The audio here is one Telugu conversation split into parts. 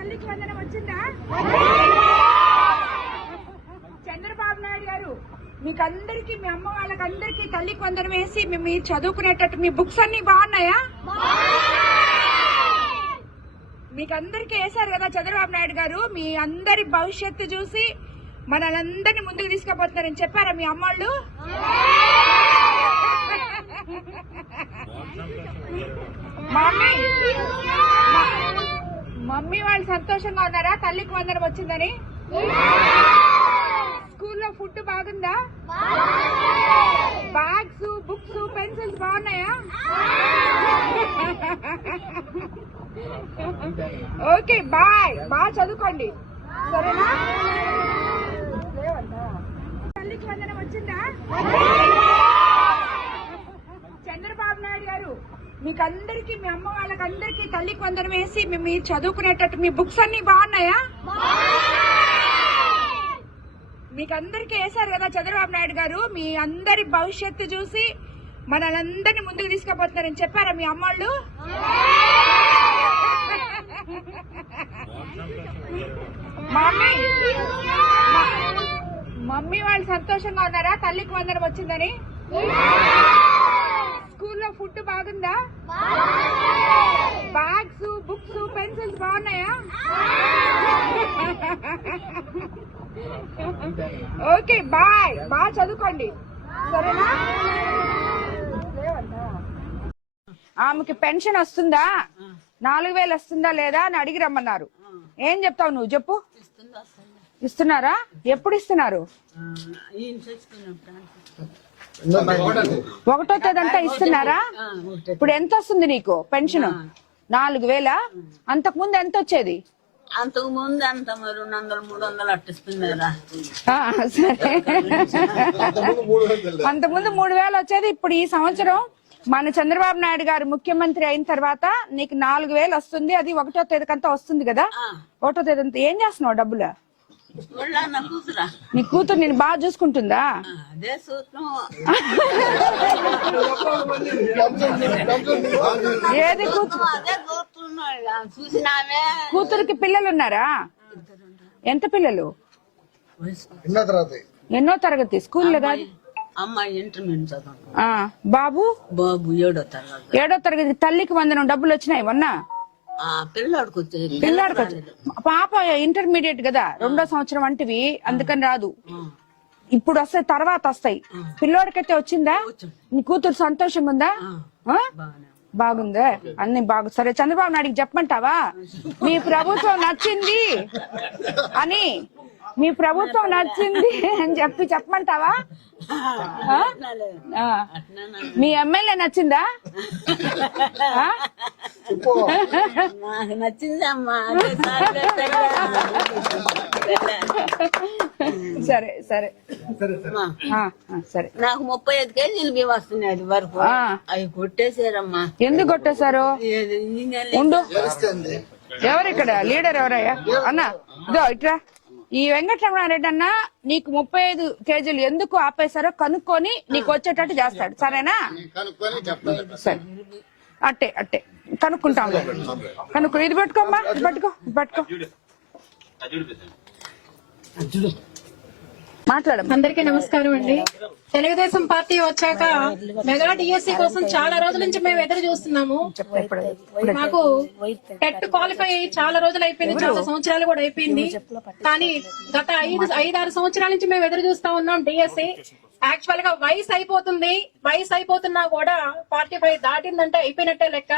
తల్లికి వందనం వచ్చిందా? చంద్రబాబు నాయుడు గారు మీకందరికి, మీ అమ్మ వాళ్ళకందరికి తల్లికి వందనం వేసి మీరు చదువుకునేటట్టు మీ బుక్స్ అన్ని బాగున్నాయా? మీకందరికి వేశారు కదా చంద్రబాబు నాయుడు గారు. మీ అందరి భవిష్యత్తు చూసి మనల్ని ముందుకు తీసుకుపోతున్నారని చెప్పారా మీ అమ్మోళ్ళు? మమ్మీ వాళ్ళు సంతోషంగా ఉన్నారా తల్లికి వందనం వచ్చిందని? స్కూల్లో ఫుడ్ బాగుందా? బ్యాగ్స్, బుక్స్, పెన్సిల్స్ బాగున్నాయా? Okay, bye. బాగా చదువుకోండి, సరేనా? తల్లికి వందనం వచ్చిందా? చంద్రబాబు నాయుడు గారు మీకందరికి, మీ అమ్మ వాళ్ళకందరికి తల్లికి వందనం వేసి మీరు చదువుకునేటట్టు మీ బుక్స్ అన్ని బాగున్నాయా? మీకందరికి వేశారు కదా చంద్రబాబు నాయుడు గారు. మీ అందరి భవిష్యత్తు చూసి మనల్ని ముందుకు తీసుకుపోతున్నారని చెప్పారా మీ అమ్మోళ్ళు? మమ్మీ వాళ్ళు సంతోషంగా ఉన్నారా తల్లికి వందనం వచ్చిందని? స్కూల్లో ఫుడ్ బాగుందా? బ్యాగ్స్, బుక్స్, పెన్సిల్స్ బాగున్నాయా? Okay, bye. బాగా చదువుకోండి, సరేనా? ఆమెకి పెన్షన్ వస్తుందా? 4000 వస్తుందా లేదా అని అడిగి రమ్మన్నారు. ఏం చెప్తావు నువ్వు? చెప్పు. ఇస్తున్నారా? ఎప్పుడు ఇస్తున్నారు? 1వ తేదంతా ఇస్తున్నారా? ఇప్పుడు ఎంత వస్తుంది నీకు పెన్షన్? 4000. అంతకు ముందు ఎంత వచ్చేది? అంతకు ముందు ఎంత 200, 300 అట్టిస్తున్నారా? సరే, అంతకుముందు 3000 వచ్చేది. ఇప్పుడు ఈ సంవత్సరం మన చంద్రబాబు నాయుడు గారు ముఖ్యమంత్రి అయిన తర్వాత నీకు 4000 వస్తుంది. అది 1వ తేదీకంతా వస్తుంది కదా? 1వ తేదీ అంతా ఏం చేస్తున్నావు డబ్బులు? నీ కూతురు నేను బాగా చూసుకుంటుందా? ఏది కూతురికి పిల్లలు ఉన్నారా? ఎంత పిల్లలు? ఎన్నో తరగతి? స్కూల్లో కాదు? అమ్మాయి ఇంటర్మీడియట్ చదువు. బాబు? బాబు 7వ తరగతి. తల్లికి వందనం డబ్బులు వచ్చినాయి మొన్న? పిల్లాడికి పాప ఇంటర్మీడియట్ కదా, 2వ సంవత్సరం అంటివి, అందుకని రాదు. ఇప్పుడు వస్తాయి, తర్వాత వస్తాయి. పిల్లోడికైతే వచ్చిందా? నీ కూతురు సంతోషంగా ఉందా? బాగుందా? అన్ని బాగు. సరే, చంద్రబాబు నాయుడికి చెప్పమంటావా మీ ప్రభుత్వం నచ్చింది అని? మీ ప్రభుత్వం నచ్చింది అని చెప్పమంటావా? మీ ఎమ్మెల్యే నచ్చిందా? నచ్చిందమ్మా. సరే సరే సరే. నాకు 35 కేజీలు బియ్యం వస్తున్నాయి. అది వరకు అవి కొట్టేశారమ్మా. ఎందుకు కొట్టేశారు? ఉండు, ఎవరు ఇక్కడ లీడర్? ఎవరయ్యా అన్నా? ఇదో ఇట్రా. ఈ వెంకటరమణారెడ్డి అన్న నీకు 35 కేజీలు ఎందుకు ఆపేశారో కనుక్కొని నీకు వచ్చేటట్టు చేస్తాడు, సరేనా? సరే, అట్టే అట్టే కనుక్కుంటాం. కనుక్కో. ఇది పెట్టుకోమ్మా, పట్టుకో పట్టుకో. మాట్లాడమ్మా. అందరికీ నమస్కారం అండి. తెలుగుదేశం పార్టీ వచ్చాక మెగా డిఎస్సి కోసం చాలా రోజుల నుంచి మేము ఎదురు చూస్తున్నాము. మాకు టెట్ క్వాలిఫై అయ్యి చాలా రోజులు అయిపోయింది, చాలా సంవత్సరాలు కూడా అయిపోయింది. కానీ గత 5-6 సంవత్సరాల నుంచి మేము ఎదురు చూస్తా ఉన్నాం డిఎస్సి. యాక్చువల్ గా వయసు అయిపోతుంది, వయసు అయిపోతున్నా కూడా 45 దాటిందంటే అయిపోయినట్టే లెక్క.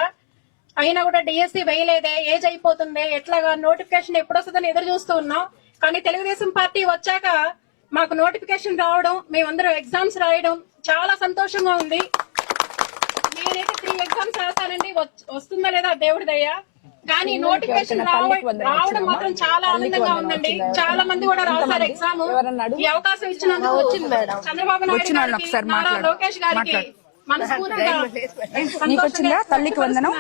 అయినా కూడా డిఎస్సి వేయలేదే, ఏజ్ అయిపోతుంది, ఎట్లాగా నోటిఫికేషన్ ఎప్పుడు వస్తుందని ఎదురు చూస్తూ ఉన్నాం. కానీ తెలుగుదేశం పార్టీ వచ్చాక మాకు నోటిఫికేషన్ రావడం, మేమందరం ఎగ్జామ్స్ రాయడం చాలా సంతోషంగా ఉంది. నేనైతే 3 ఎగ్జామ్స్ రాశానండి, వస్తుందా లేదా దేవుడి దయ. కానీ నోటిఫికేషన్ రావడం మాత్రం చాలా ఆనందంగా ఉందండి. చాలా మంది కూడా రాశారు ఎగ్జామ్. ఈ అవకాశం ఇచ్చినందుకు చంద్రబాబు నాయుడు గారికి, నారా లోకేష్ గారికి మనస్ఫూర్తిగా తల్లికి వందనం.